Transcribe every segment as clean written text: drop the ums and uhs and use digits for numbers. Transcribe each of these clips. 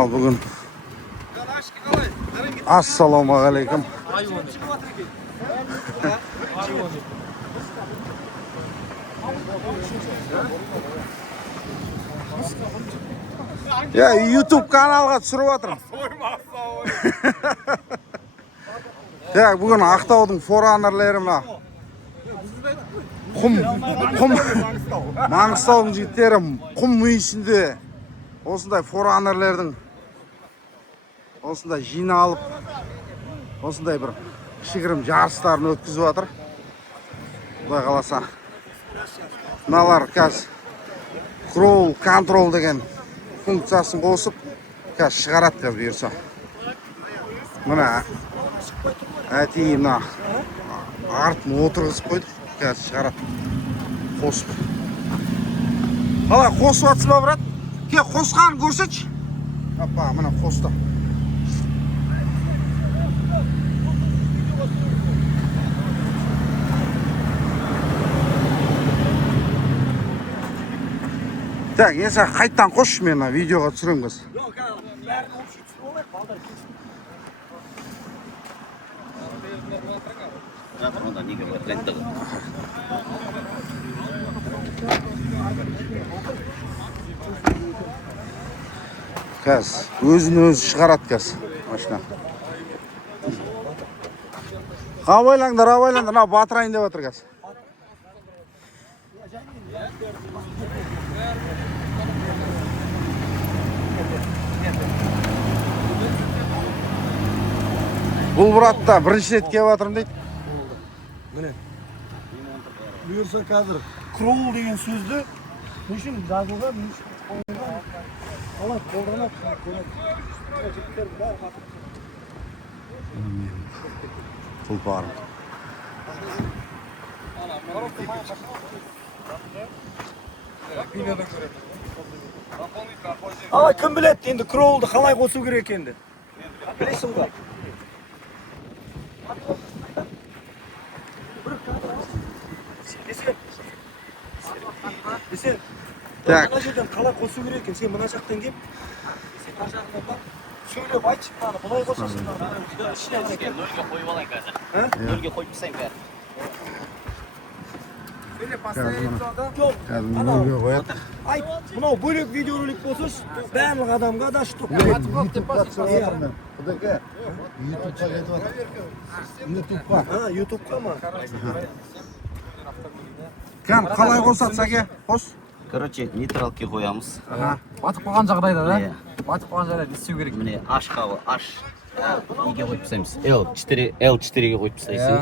Al bugün. Assalamu alaikum. Ya YouTube kanalga tushirib atırım. Ya bugün Aqtaudun foranerleri mına. Qum Mangıstaudun jigitleri qum muyisinde osындай foranerlerдің осындай жиналып осындай бір кішігірім жарыстарын өткізіп жатыр. Құдай қаласа. Мыналар қазір crawl control деген функциясын қосып қазір шығарады қазір бұйырса. Мына әтейі мына артын отырғызып қойды, қазір шығарады. Қосып. Қалай қосып жатсыз ба, брат? Ке, қосқанын көрсетші. Апа, мына қосты. Так, esa қайттан қосшы, мен видеоға түсірем қыз. Қазір өзін-өзі шығарады қазір машина. Абайлаңдар, мына батырайын деп отыр қазір. Бұл бұратта бірінші рет келіп жатырмын дейді. Міне. Бұйырса қазір crawl деген сөзді үшін жазылған, қалай қолданып Тұлпарым. Ала кім біледі енді crawlды қалай қосу керек енді? Білесің ба? Сен мына жерден қалай қосу керек екен? Сен мына жақтан кеп, сен мына жақтан бар, сөйлеп айтшы, мынаны бұлай қосасың. Нөлге қойып алайын қазір. Нөлге қойып тастайын бәрі. Жоқ, айт, мынау бөлек видеоролик болса, барлық адамға да штук. YouTube'ға кетіп жатыр. YouTube'ға ма? Кәм, қалай қосады, сәке? Қос. Короче, нейтралке қоямыз. Батып қалған жағдайда да? Иә. Батып қалған жағдайда не істеу керек? Міне H-ға неге қойып тастаймыз? L4-ге қойып тастайсың.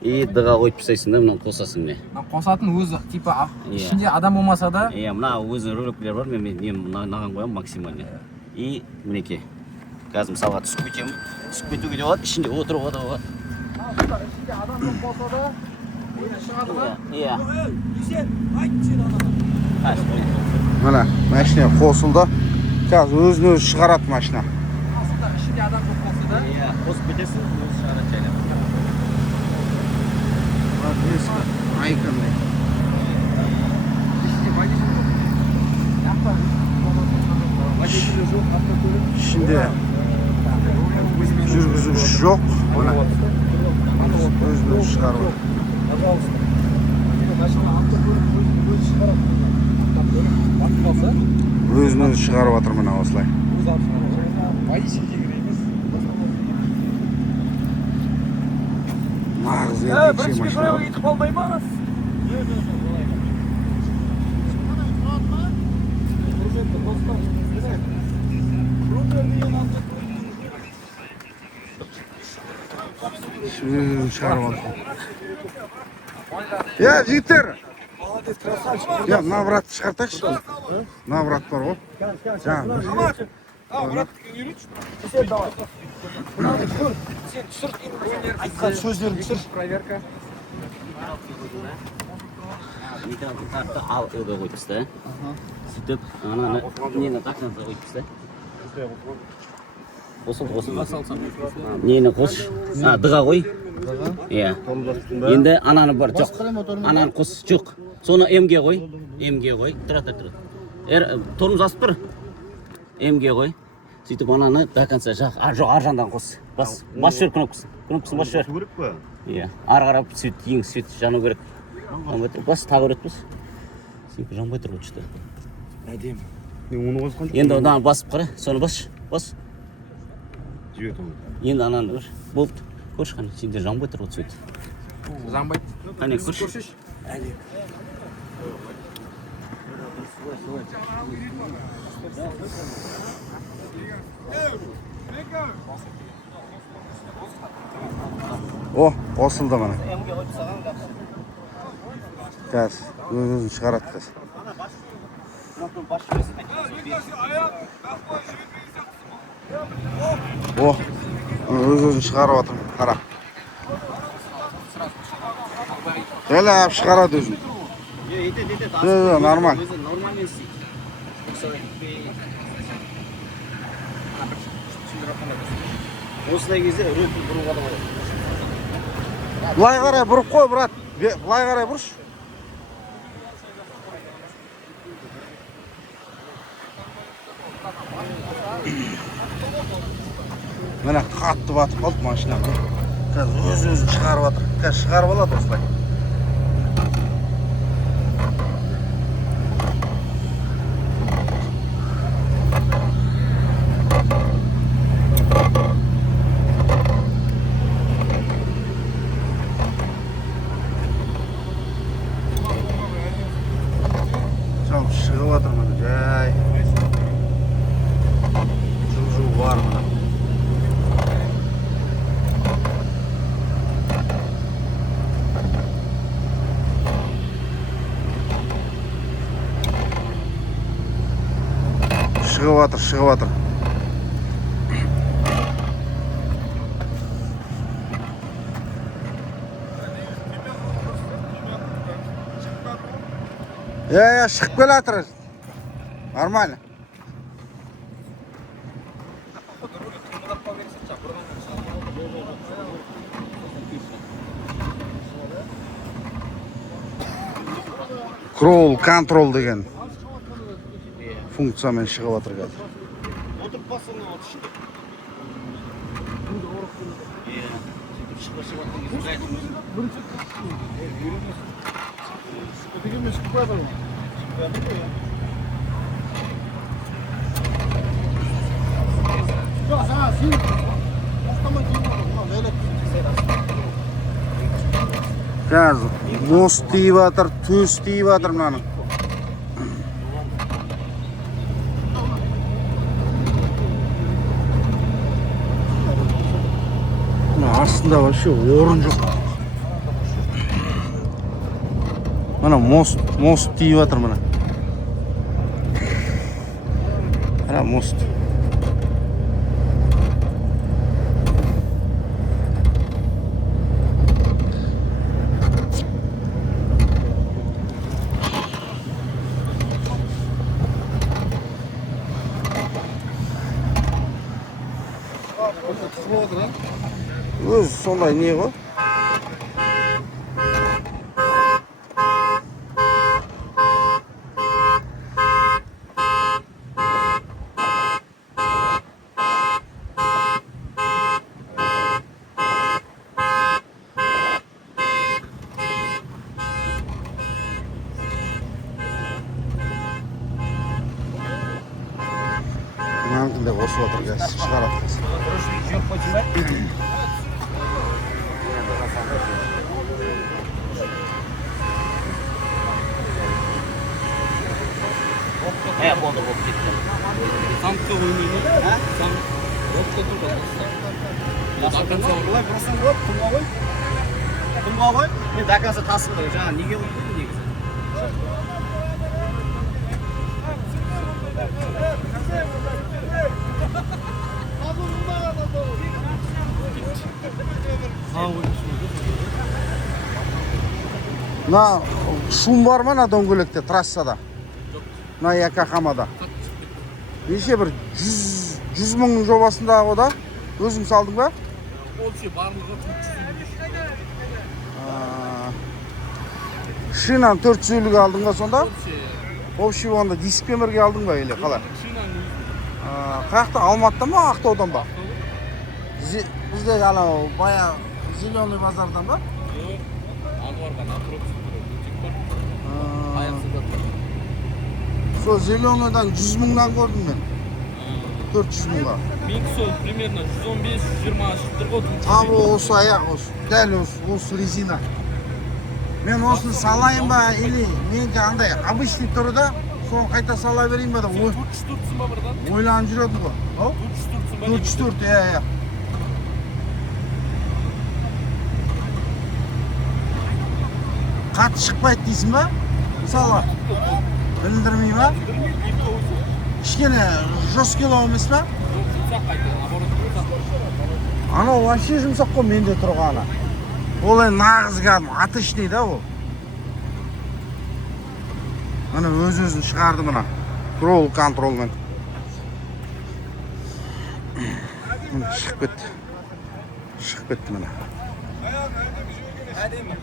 И D-ға қойып тастайсың да, мынаны қосасың міне. Қосатын өзі типа ішінде адам болмаса да. Иә, мына өзінің роликтер бар, мен мынаған қоямын максимальный. И мінеке. Қазір мысалға түсіп кетемін. Түсіп кетуге де болады, ішінде отыруға да болады. Ішінде адам жоқ болса да шығады ма? Иә. Сен айт сен анаған. Мына машина қосылды. Қазір өзін-өзі шығарады машина. Қосылды, ішінде адам жоқ болса да. Иә, қосып кетесің, өзі шығарады жайлап. Айқындай. Ішінде жүргізуші жоқ. Өзін-өзі шығарады. Өзін-өзі шығарып жатыр мына осылай. Нағыз еркекше машина. Етіп қалмай ма? Өзін шығарып жатыр. Я, жігіттер! Я, мына братты шығартайықшы. Мына брат бар ғой. Брат, үйретші. Сен давай. Сен түсір, айтқан сөздерін түсір. Проверка. Нейтралды ал L-ға қойып таста. Сөйтіп, ананы нені қақсаңызға қойып таста. Қосыл. Нені қос? D-ға қой. Иә. Енді ананы бар, жоқ. Ананы қос, жоқ. Соны M-ге қой. M-ге қой. Тұра. Тормоз асып тұр. M-ге қой. Сөйтіп ананы до конца жоқ ар жағынан қос. Бас жібер кнопкасын. Кнопкасын бас жібер. керек па? Иә. Ары қарап сөйтіп ең сөйтіп жану керек. Бас тағы өретпіз. Сенікі жанбай тұр ғой. Әдемі. Мен оны қосқан Енді одан басып қара. Соны бас. Жібет оны. Енді ананы көр. Болды. Көрші қане. Сенде жанбай тұр ғой сөйтіп. Жанбайды. Қане көрші. Әдемі. О, қосылды мына. Қазір өзін шығарады қазір. О, өзін шығарып отыр. Қара. Әлі шығарады өзін. Нормально. Осылай кезде рөлді бұруға да болады. Былай қарай бұрып қой, брат. Былай қарай бұрыш. Міне қатты батып қалды машина. Қазір өзін шығарып жатыр. Қазір шығарып алады осылай. Шығып жатыр міне, жай. Жылжу бар мына. Шығып жатыр. Шығып келе жатыр. Нормально. Crawl control деген функциямен шығып жатыр қазір. Отырып басына отышты. Иә. Сөйтіп шығып Қазір мост тиіп жатыр, төс тиіп жатыр мынаның. Астында вообще орын жоқ. Мына мост тиіп жатыр мына. Мына мост. Өзі сондай не ғой? Мынанікінде қосып отыр қазір, шығарады қазір. Болды болып кетті. Самтқа ойнайды. Сам отқа тұрға қосты. Бұлай бұрасан көп, құмға қой. Құмға қой. Мен до конца тасым ғой, жаңа неге қойдым негізі? Мына шум бар ма мына дөңгелекте трассада? Мына Якохамада. Неше бір 100 мыңның жобасындағы да өзің салдың ба? Ол ше барлығы 450. Шинаны 450-ге алдың ба сонда? Общий болғанда дискпен бірге алдың ба или қалай? Қаяқта? Алматыда ма, Ақтаудан ба? Біздегі анау баяғы зеленый базардан ба? Жоқ. Анвардан атырып аяқсызда тұр. Сол зеленыйдан 100 мыңнан көрдім мен. 400 мыңға. Менің сол примерно 115-120 шығып тұр ғой. Табы осы аяқ, осы. Дәл осы резина. Мен осыны салайын ба, или менікі андай обычный тұры да, соны қайта сала берейін ба да, 404-сің ба бірдан? ойланып жүреді ғой. 404-сің ба? 404, иә. Қатты шықпайды дейсің ба? Мысалы, білдірмей ба? Кішкене жесткилау емес па? Жоқ, жұмсақ қайтадан, наоборот, жұмсақ. Анау вообще жұмсақ қой менде тұрғаны. Ол енді нағыз кәдімгі атышный да ол. Ана өз-өзін шығарды мына. Крол контролмен. Шығып кетті. Шығып кетті мына. Әдемі.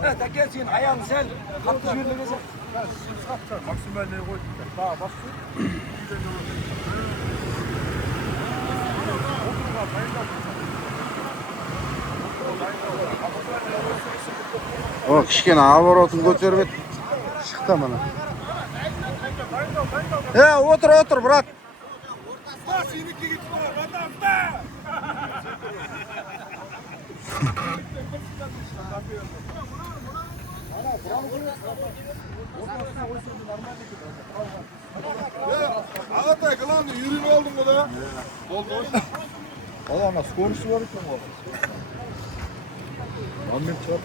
Тәке, сен аяғың сәл қатты жіберлемесе. Максимальный қойды. О, кішкене оборотын көтеріп еді. Шықты мына. Отыр, брат. Ағатай, главный, үйреніп алдың ғой да? Болды ғой. Ал ана скорості бар екен ғой. Момент шығар.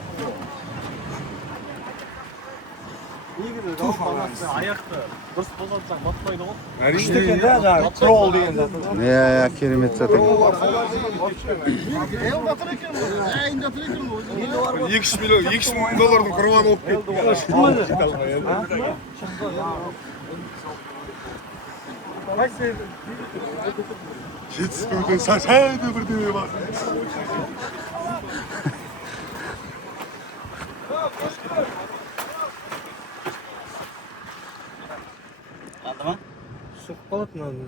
Аяқты дұрыс қолдансаң батпайды ғой. Әрине да, жаңағы крол деген зат. Иә, керемет зат екен. 200 мың доллардың құрбаны болып кетті. Жетіспеуден сашайды бірдеме бар. Қалды ма? Шығып қалады мынаны.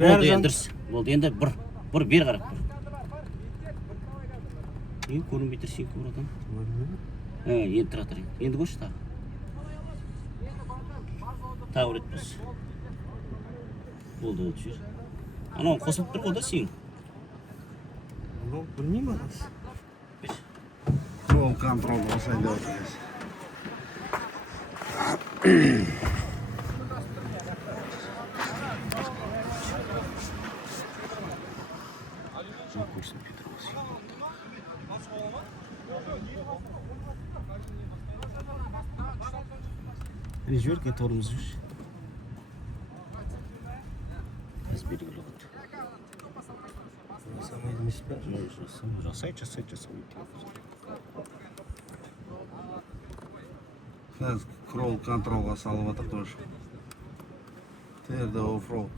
Болды енді дұрыс. Болды енді бер қарап тұр. Көрінбей тұр сен көмірден. Енді тұра тұр. Енді көш тағы. Тағы рет біз. Болды жүр. Анау қосылып тұр ғой да сен. Білмеймін ағаш. Крол контрол осылай деп отыр. Жібер, которымыз жүр. Біз белгілі бұд. Жасамайды емес пе? Жасай. Қазір крол контролға салып отыр тоже. Терді оффроуд.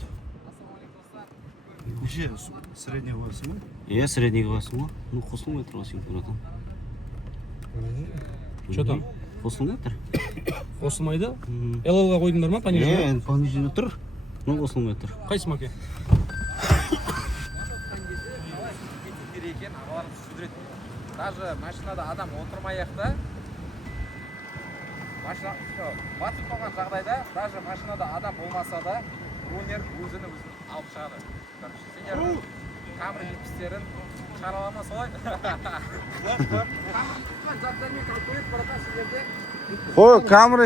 Неше средний қойсын ма? Иә, средний қойсын ма? Қосылмай тұр ғой сен көмірден. Что там? Қосылмай тұр. Қосылмайды? LL-ға қойдыңдар ма? Понижение? Понижение тұр. Қосылмай тұр. Қайсы маке? Даже машинада адам отырмай-ақ машина батып қалған жағдайда, даже машинада адам болмаса да, рунер өзін алып шығады. Сендер камера жетпістерін шығаралама солай. Қой, камера.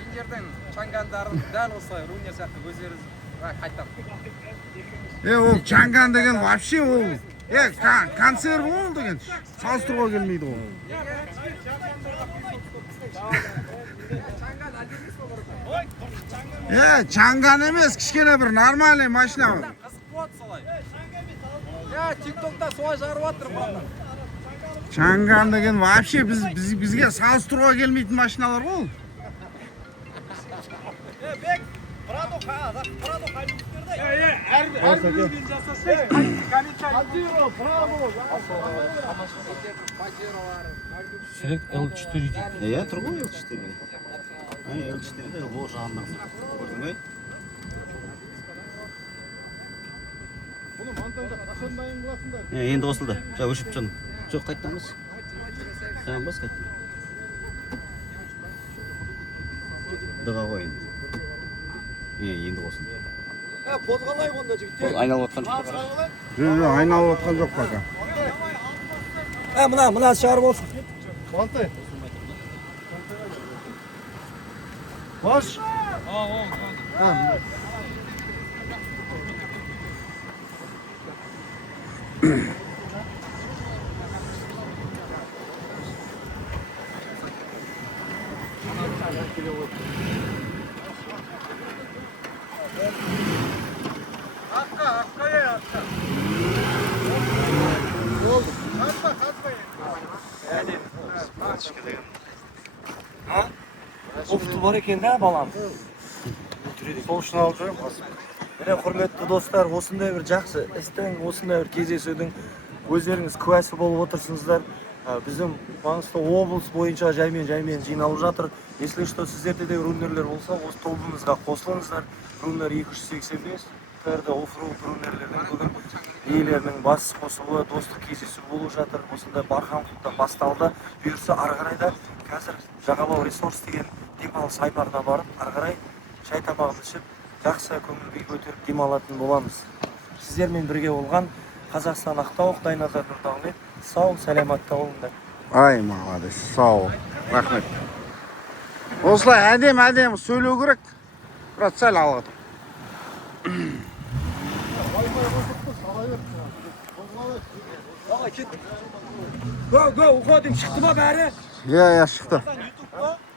Сендердің чангандарын дәл осылай рунер сияқты өздеріңіз қайтам. Ол чанган деген вообще ол. Консерв ол деген. Салыстыруға келмейді ол. Чанган емес, кішкене бір нормальный машина. Қызық болады солай. TikTok'та солай жарып жатыр бұлар. Чанган деген вообще бізге салыстыруға келмейтін машиналар ғой. Бек, Прадо халифтер Sürekli L4 дейді. Иә, тұр ғой L4. L4-де ол жағында. Көрдің бе? Bunu montajda qachon dayın qilasыңдар? Енді қосылды. Жа өшіп тұрмын. Жоқ, қайттан бос. Жаңа бос қайттан. Дұға ғой енді. Енді қосылды. Қозғалайық онда жігіттер. Айналып отқан жоқ. Жоқ, айналып отқан жоқ пока. Мына шығарып olsun. Montaj. Boş. Офты бар екен да балам. Сол үшін алып жүрмін қасым. Міне құрметті достар, осындай бір жақсы істің, осындай бір кездесудің өздеріңіз куәсі болып отырсыңыздар. Біздің Маңғыстау облыс бойынша жаймен жиналып жатыр. Если что, сіздерде де рунерлер болса, осы тобымызға қосылыңыздар. Рунер 285 Ферді оффроуд рунерлердің бүгін иелерінің бас қосуы, достық кездесу болып жатыр. Осындай барханқұлықтан басталды. Бұйырса ары қарай да қазір жағалау ресурс деген демалыс аймағына барып, ары қарай шай тамағын ішіп, жақсы көңіл күй көтеріп демалатын боламыз. Сіздермен бірге болған Қазақстан Ақтау, Дайназар Нұртағымбет, сау, сәлематта болыңдар. Ай, молодец, сау. Рахмет. Осылай әдем сөйлеу керек. Брат, сәл алға тұр. Go, ұқадың шықты ма бәрі? Иә, шықты.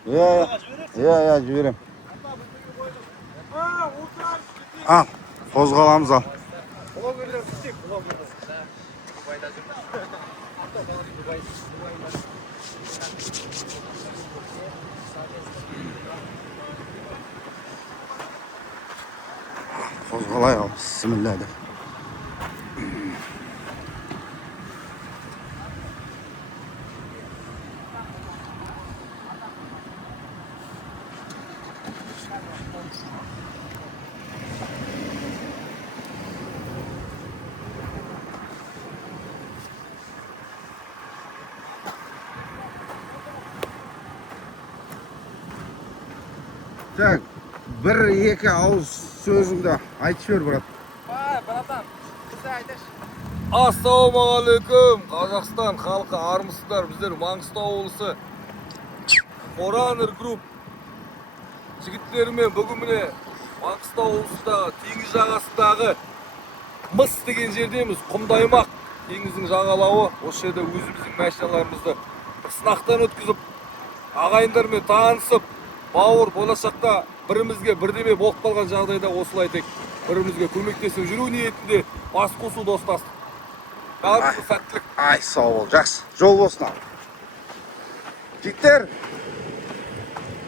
Иә, жіберем. Ал, қозғаламыз ал. Қозғалай ал, бісміллә деп. Так, бір-екі ауыз сөзіңді айтып жібер, брат. Братан, сіз айтыш. Ассалаумағалейкум, Қазақстан халқы армысыздар. Біздер Маңғыстау облысы Foreigner Group жігіттерімен бүгін міне Маңғыстау облысындағы теңіз жағасындағы Мыс деген жердеміз. Құмдаймақ теңіздің жағалауы. Осы жерде өзіміздің машиналарымызды бір сынақтан өткізіп, ағайындармен танысып, бауыр болашақта бірімізге бірдеме болып қалған жағдайда осылай тек бірімізге көмектесіп жүру ниетінде бас қосу достастық. Барлығы сәттілік. Ай, сау бол, жақсы. Жол болсын ал. Жігіттер.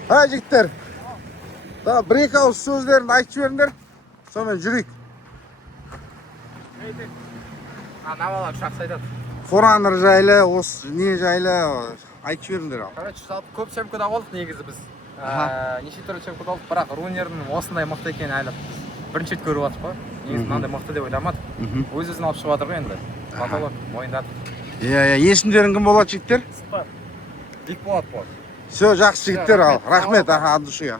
Жігіттер. Бір-екі ауыз сөздерін айтып жіберіңдер. Сонымен жүрейік. Навалар жақсы айтады. Foreigner жайлы, осы не жайлы айтып жіберіңдер ал. Короче, жалпы көп сөмкада болдық негізі біз. Неше түрлі сөмкада болдық, бірақ рунердің осындай мықты екенін әлі бірінші рет көріп жатырмыз ғой. Негізі мынандай мықты деп ойламадық. Өз-өзін алып шығып жатыр ғой енді. Потолок мойындадық. Иә, есімдерің кім болады, жігіттер? Бекболат болады. Все, жақсы жігіттер ал. Рахмет, от души.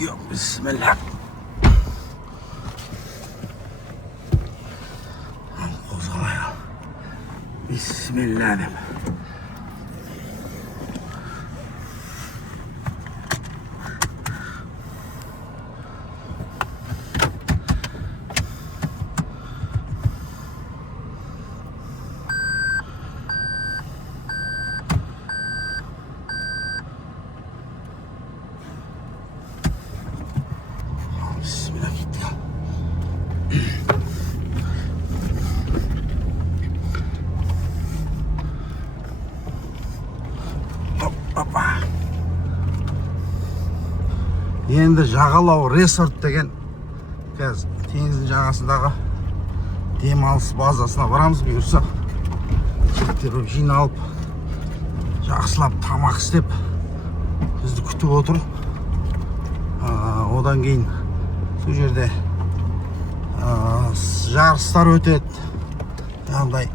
Yo, bismillah. Қозғалай ал. Bismillah деп. Bismillah, kettik. Енді жағалау resort деген қазір теңіздің жағасындағы демалыс базасына барамыз. Бұйырса жігіттер жиналып жақсылап тамақ істеп бізді күтіп отыр. Одан кейін сол жерде жарыстар өтеді. Яғни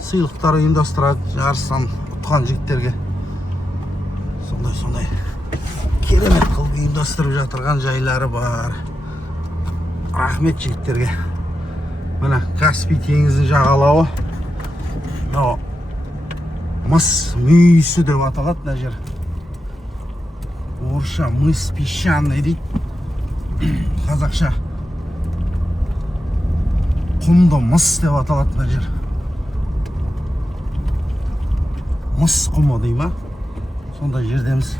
сыйлықтар ұйымдастырады жарыстан ұтқан жігіттерге. Сондай керемет қылып ұйымдастырып жатырған жайлары бар. Рахмет жігіттерге. Мына Каспий теңізінің жағалауы. Мыс мүйісі деп аталады мына жер. Орысша мыс песчаный дейді. Қазақша құмды мыс деп аталады мына жер. Мыс құмы дей ма? Сондай жердеміз.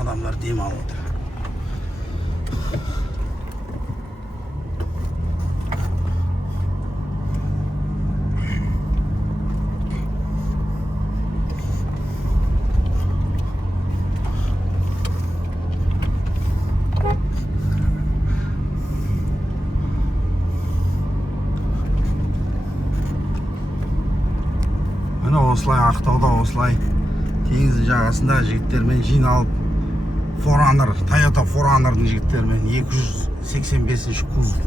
Адамдар демалып отыр. Міне осылай Ақтауда осылай теңіздің жағасында жігіттермен жиналып Toyota Foreigner'дың жігіттермен 285-ші кузов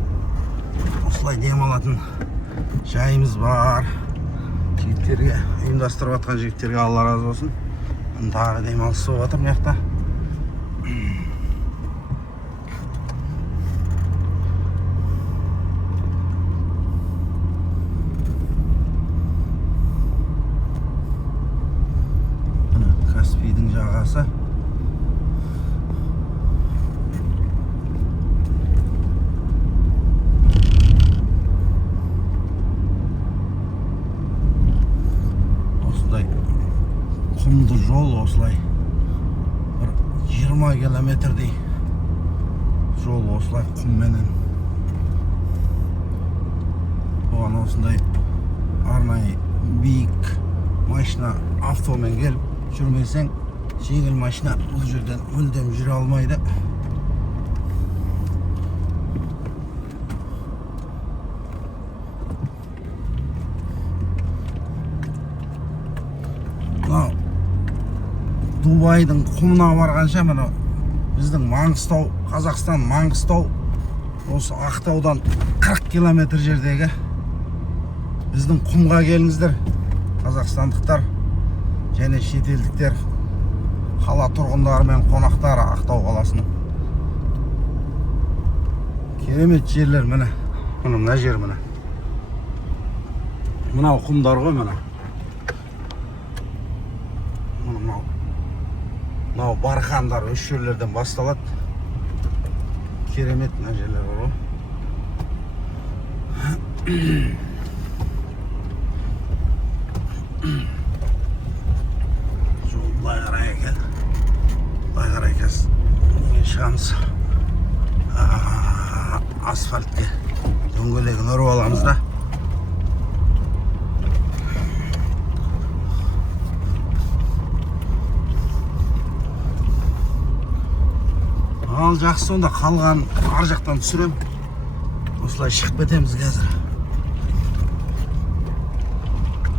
осылай демалатын жайымыз бар. Жігіттерге ұйымдастырып жатқан жігіттерге Алла разы болсын. Тағы демалыс болып жатыр мына жақта. Каспийдің жағасы. Құмды жол осылай. 20 километрдей жол осылай құмменен. Оған осындай арнайы биік машина автомен келіп жүрмесең, жеңіл машина бұл жерден мүлдем жүре алмайды. Дубайдың құмына барғанша мына біздің Маңғыстау, Қазақстан Маңғыстау осы Ақтаудан 40 километр жердегі біздің құмға келіңіздер. Қазақстандықтар және шетелдіктер, қала тұрғындары мен қонақтары Ақтау қаласының. Керемет жерлер міне. Мына жер міне. Мынау құмдар ғой міне. Мынау бархандар өш жерлерден басталады. Керемет мына жерлер бар ғой. Жол былай қарай екен. Былай қарай екен. Шығамыз. Асфальтке дөңгелегін өріп аламыз да. Ал жақсы, сонда қалған ар жақтан түсірем. Осылай шығып кетеміз қазір.